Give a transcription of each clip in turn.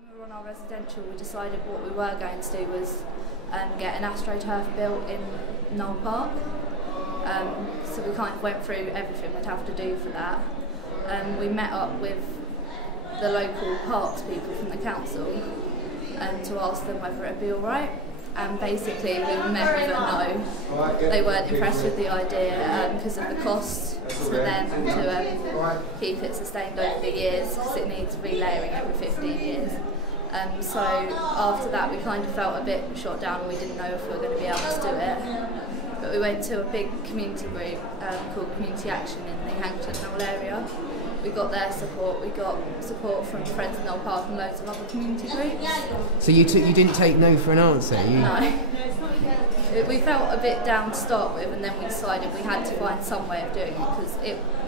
When we were on our residential, we decided what we were going to do was get an Astroturf built in Knoll Park. So we kind of went through everything we'd have to do for that. We met up with the local parks people from the council to ask them whether it would be alright. And basically we met with a no. They weren't impressed with the idea because of the cost for them to keep it sustained over the years, because it needs relayering every 15 years. So after that we kind of felt a bit shot down and we didn't know if we were going to be able to do it. But we went to a big community group called Community Action in the Hangleton Knoll area. We got their support, we got support from Friends of Knoll Park and loads of other community groups. So you didn't take no for an answer? No. We felt a bit down to start with, and then we decided we had to find some way of doing it, because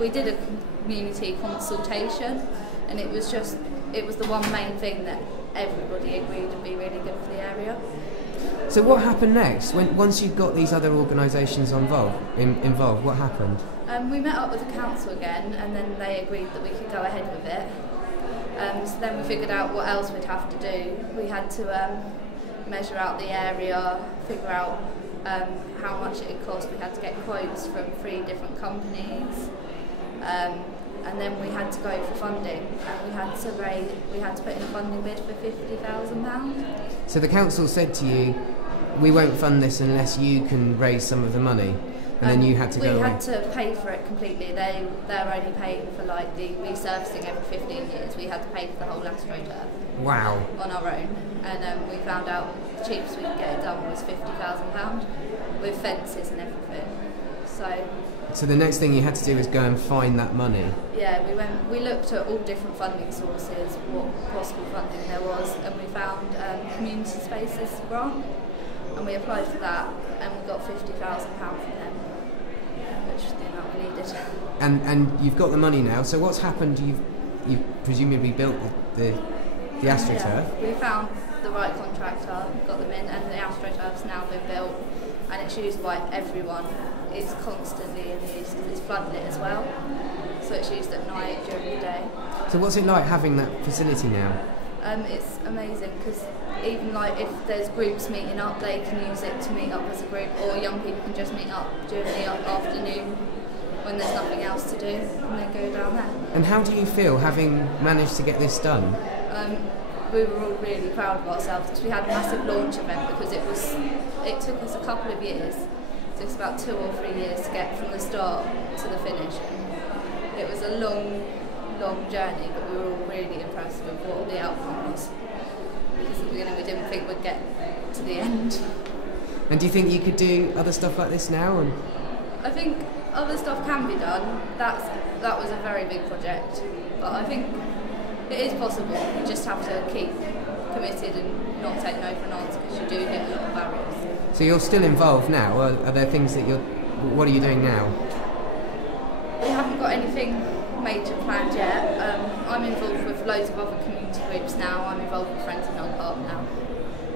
we did a community consultation and it was the one main thing that everybody agreed would be really good for the area. So what happened next? Once you got these other organisations involved, what happened? We met up with the council again, and then they agreed that we could go ahead with it. So then we figured out what else we'd have to do. We had to measure out the area, figure out how much it would cost. We had to get quotes from 3 different companies, and then we had to go for funding, and we had to put in a funding bid for £50,000. So the council said to you, we won't fund this unless you can raise some of the money, and then you had to go away. We had to pay for it completely. They're only paying for like the resurfacing every 15 years. We had to pay for the whole Astroturf. Wow. On our own, and we found out the cheapest we could get it done was £50,000 with fences and everything. So the next thing you had to do was go and find that money. Yeah, we looked at all different funding sources, what possible funding there was, and we found community spaces grant, and we applied for that, and we got £50,000 from them, which is the amount we needed. And you've got the money now. So what's happened? You've presumably built the Astroturf. Yeah, we found the right contractor, got them in, and the Astroturf's now been built, and it's used by everyone. It's constantly in use because it's floodlit as well, so it's used at night, during the day. So what's it like having that facility now? It's amazing, because even like if there's groups meeting up, they can use it to meet up as a group, or young people can just meet up during the afternoon when there's nothing else to do, and then go down there. And how do you feel having managed to get this done? We were all really proud of ourselves, because we had a massive launch event, because it took us a couple of years. It took us about 2 or 3 years to get from the start to the finish. It was a long journey, but we were all really impressed with what the outcome was, because at the beginning we didn't think we'd get to the end. And do you think you could do other stuff like this now? I think other stuff can be done. That was a very big project, but I think it is possible. You just have to keep committed and not take no for an answer, because you do hit a lot of barriers. So you're still involved now? Are there things that what are you doing now? We haven't got anything major planned yet. I'm involved with loads of other community groups now. I'm involved with Friends of Knoll Park now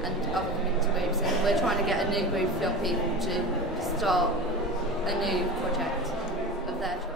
and other community groups, and we're trying to get a new group of young people to start a new project of their choice.